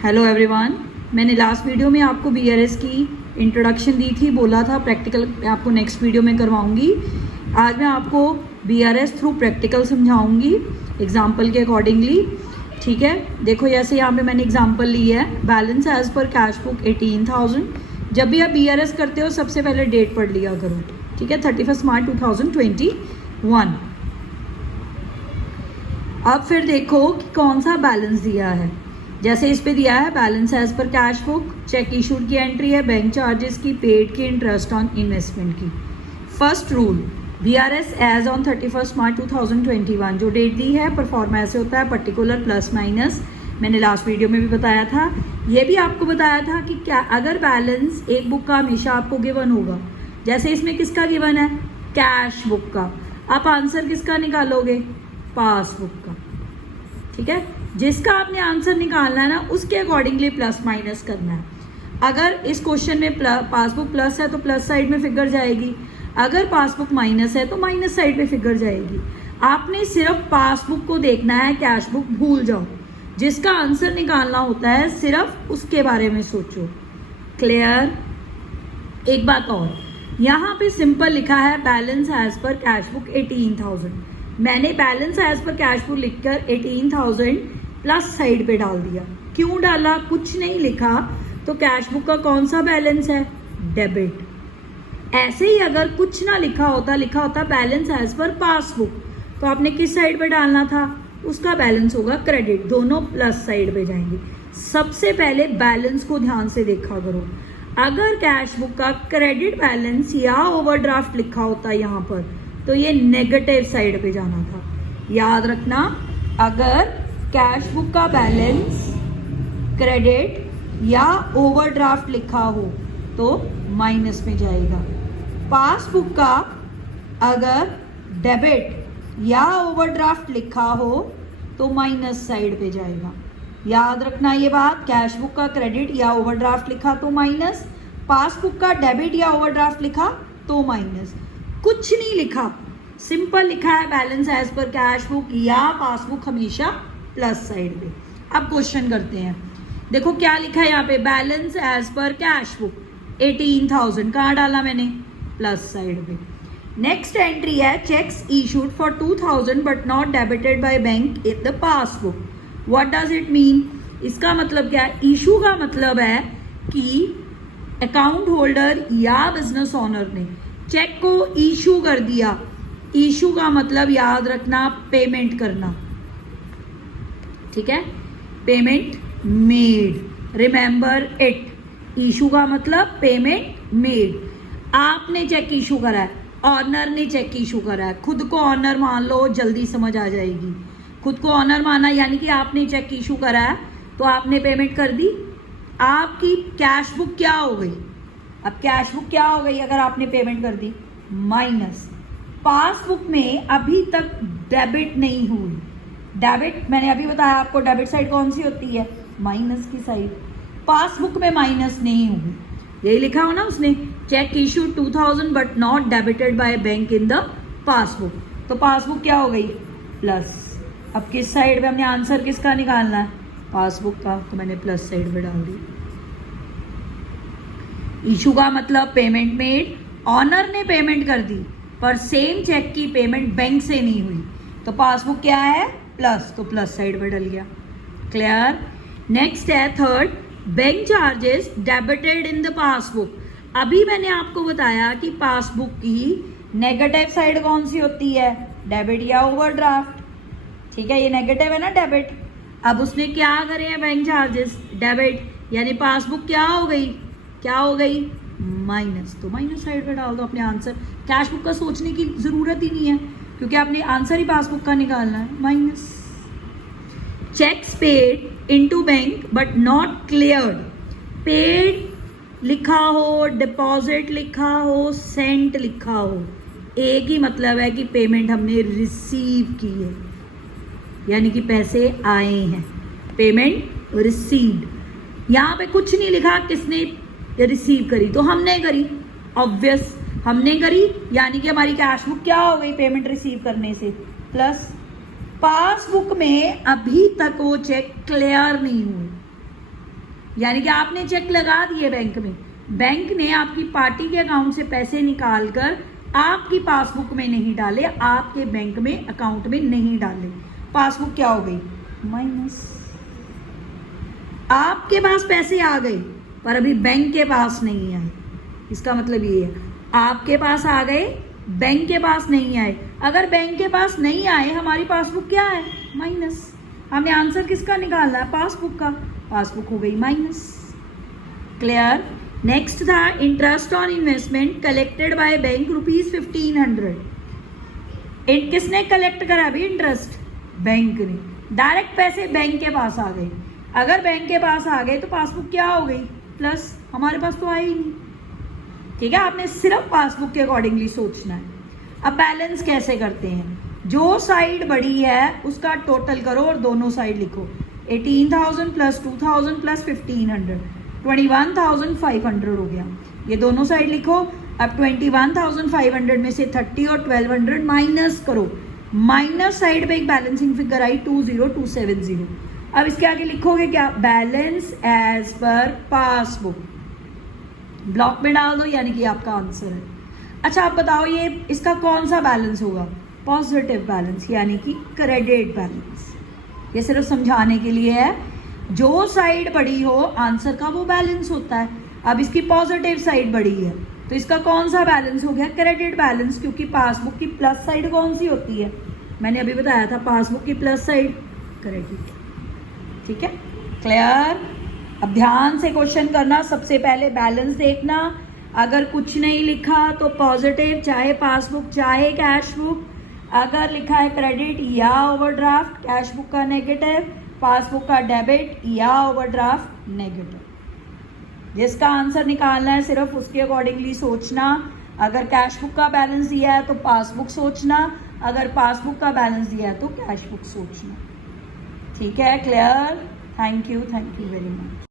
Hello everyone, मैंने last video में आपको बीआरएस की इंट्रोडक्शन दी थी, बोला था प्रैक्टिकल आपको नेक्स्ट वीडियो में करवाऊंगी। आज मैं आपको बीआरएस थ्रू प्रैक्टिकल समझाऊंगी एग्जांपल के अकॉर्डिंगली। ठीक है, देखो जैसे यहाँ पे मैंने एग्जांपल ली है, balance as per cash book 18,000। जब भी आप बीआरएस करते हो सबसे पहले डेट पढ़ लिया करो, ठीक है, 31 मार्च 2021। अब फिर देखो कि कौन सा बैलेंस दिया है। जैसे इस पे दिया है balance as per cash book, cheque issued की एंट्री है, बैंक चार्जेस की, पेड की, इंटरेस्ट ऑन इन्वेस्टमेंट की। First rule, BRS as on 31 March 2021, जो डेट दी है परफॉर्म ऐसे होता है पर्टिकुलर प्लस माइनस। मैंने लास्ट वीडियो में भी बताया था, ये भी आपको बताया था कि क्या अगर बैलेंस एक बुक का हमेशा आपको गिवन होगा, जैसे इसमें किसका गिवन है, कैश बुक का, आप आंसर किसका निकालोगे, पासबुक का। ठीक है, जिसका आपने आंसर निकालना है ना उसके अकॉर्डिंगली प्लस माइनस करना है। अगर इस क्वेश्चन में पासबुक प्लस है तो प्लस साइड में फिगर जाएगी, अगर पासबुक माइनस है तो माइनस साइड पे फिगर जाएगी। आपने सिर्फ पासबुक को देखना है, कैश बुक भूल जाओ। जिसका आंसर निकालना होता है सिर्फ उसके बारे में सोचो। क्लियर? एक बात और, यहाँ पे सिंपल लिखा है balance as per cash book 18,000। मैंने balance as per cash book लिखकर 18,000 प्लस साइड पे डाल दिया। क्यों डाला? कुछ नहीं लिखा तो कैश बुक का कौन सा बैलेंस है, डेबिट। ऐसे ही अगर कुछ ना लिखा होता बैलेंस एज पर पासबुक, तो आपने किस साइड पे डालना था, उसका बैलेंस होगा क्रेडिट। दोनों प्लस साइड पे जाएंगे। सबसे पहले बैलेंस को ध्यान से देखा करो। अगर कैश बुक का क्रेडिट बैलेंस या ओवरड्राफ्ट लिखा होता यहाँ पर, तो ये नेगेटिव साइड पे जाना था। याद रखना, अगर कैश बुक का बैलेंस क्रेडिट या ओवरड्राफ्ट लिखा हो तो माइनस में जाएगा। पासबुक का अगर डेबिट या ओवरड्राफ्ट लिखा हो तो माइनस साइड पे जाएगा। याद रखना ये बात, कैश बुक का क्रेडिट या ओवरड्राफ्ट लिखा तो माइनस, पासबुक का डेबिट या ओवरड्राफ्ट लिखा तो माइनस। कुछ नहीं लिखा, सिंपल लिखा है balance as per cash book या पासबुक हमेशा प्लस साइड पे। अब क्वेश्चन करते हैं। देखो क्या लिखा है यहाँ पे, balance as per cash book 18,000, कहाँ डाला मैंने, प्लस साइड पे। नेक्स्ट एंट्री है cheques issued for 2,000 but not debited by bank in the passbook. What does it mean? इसका मतलब क्या है? इशू का मतलब है कि अकाउंट होल्डर या बिजनेस ओनर ने चेक को इशू कर दिया। इशू का मतलब याद रखना पेमेंट करना। ठीक है, payment made, remember it. Issue का मतलब पेमेंट मेड। आपने चेक इशू करा है, ऑनर ने चेक इशू करा है, खुद को ऑनर मान लो, जल्दी समझ आ जाएगी। खुद को ऑनर माना यानी कि आपने चेक इशू करा है तो आपने पेमेंट कर दी। आपकी कैश बुक क्या हो गई? अब कैश बुक क्या हो गई अगर आपने पेमेंट कर दी? माइनस। पासबुक में अभी तक डेबिट नहीं हुई। डेबिट मैंने अभी बताया आपको, डेबिट साइड कौन सी होती है, माइनस की साइड। पासबुक में माइनस नहीं हुई, यही लिखा हो ना उसने, cheque issue 2,000 but not debited by bank in the passbook. तो पासबुक क्या हो गई, प्लस। अब किस साइड पे हमने आंसर किसका निकालना है, पासबुक का, तो मैंने प्लस साइड पे डाल दी। इशू का मतलब पेमेंट मेड, ऑनर ने पेमेंट कर दी पर सेम चेक की पेमेंट बैंक से नहीं हुई, तो पासबुक क्या है, प्लस, तो प्लस साइड पे डल गया। क्लियर? नेक्स्ट है third, bank charges debited in the passbook. अभी मैंने आपको बताया कि पासबुक की नेगेटिव साइड कौन सी होती है, डेबिट या ओवरड्राफ्ट। ठीक है, ये नेगेटिव है ना, डेबिट। अब उसने क्या करे हैं, बैंक चार्जेस, डेबिट, यानी पासबुक क्या हो गई, क्या हो गई, माइनस। तो माइनस साइड पे डाल दो अपने आंसर। कैश बुक का सोचने की जरूरत ही नहीं है क्योंकि आपने आंसर ही पासबुक का निकालना है, minus. Checks paid into bank but not cleared. Paid लिखा हो, डिपॉजिट लिखा हो, सेंट लिखा हो, एक ही मतलब है कि पेमेंट हमने रिसीव की है, यानी कि पैसे आए हैं, पेमेंट रिसीव्ड। यहाँ पे कुछ नहीं लिखा किसने रिसीव करी, तो हमने करी, ऑब्वियस हमने करी, यानी कि हमारी कैश बुक क्या हो गई पेमेंट रिसीव करने से, प्लस। पासबुक में अभी तक वो चेक क्लियर नहीं हुए, यानी कि आपने चेक लगा दिए बैंक में, बैंक ने आपकी पार्टी के अकाउंट से पैसे निकालकर आपकी पासबुक में नहीं डाले, आपके बैंक में अकाउंट में नहीं डाले, पासबुक क्या हो गई? माइनस। आपके पास पैसे आ गए पर अभी बैंक के पास नहीं आए, इसका मतलब ये है आपके पास आ गए, बैंक के पास नहीं आए। अगर बैंक के पास नहीं आए, हमारी पासबुक क्या है? माइनस। हमें आंसर किसका निकालना है? पासबुक का। पासबुक हो गई माइनस। क्लियर? नेक्स्ट था interest on investment collected by bank ₹1500। किसने कलेक्ट करा अभी इंटरेस्ट? बैंक ने। डायरेक्ट पैसे बैंक के पास आ गए। अगर बैंक के पास आ गए तो पासबुक क्या हो गई? प्लस। हमारे पास तो आई ही नहीं। ठीक है, आपने सिर्फ पासबुक के अकॉर्डिंगली सोचना है। अब बैलेंस कैसे करते हैं? जो साइड बड़ी है उसका टोटल करो और दोनों साइड लिखो। 18,000 प्लस 2,000 प्लस 1,500, 21,500 हो गया। ये दोनों साइड लिखो। अब 21,500 में से 30 और 1,200 माइनस करो। माइनस साइड पे एक बैलेंसिंग फिगर आई 20270। अब इसके आगे लिखोगे क्या? Balance as per passbook. Block में डाल दो, यानी कि आपका आंसर है। अच्छा, आप बताओ ये इसका कौन सा बैलेंस होगा? पॉजिटिव बैलेंस, यानी कि क्रेडिट बैलेंस। ये सिर्फ समझाने के लिए है। जो साइड बड़ी हो आंसर का वो बैलेंस होता है। अब इसकी पॉजिटिव साइड बड़ी है तो इसका कौन सा बैलेंस हो गया? क्रेडिट बैलेंस, क्योंकि पासबुक की प्लस साइड कौन सी होती है? मैंने अभी बताया था, पासबुक की प्लस साइड क्रेडिट। ठीक है, क्लियर? अब ध्यान से क्वेश्चन करना। सबसे पहले बैलेंस देखना। अगर कुछ नहीं लिखा तो पॉजिटिव, चाहे पासबुक चाहे कैश बुक। अगर लिखा है क्रेडिट या ओवरड्राफ्ट, कैश बुक का नेगेटिव, पासबुक का डेबिट या ओवरड्राफ्ट नेगेटिव। जिसका आंसर निकालना है सिर्फ उसके अकॉर्डिंगली सोचना। अगर कैश बुक का बैलेंस दिया है तो पासबुक सोचना, अगर पासबुक का बैलेंस दिया है तो कैश बुक सोचना। ठीक है, clear? Thank you very much.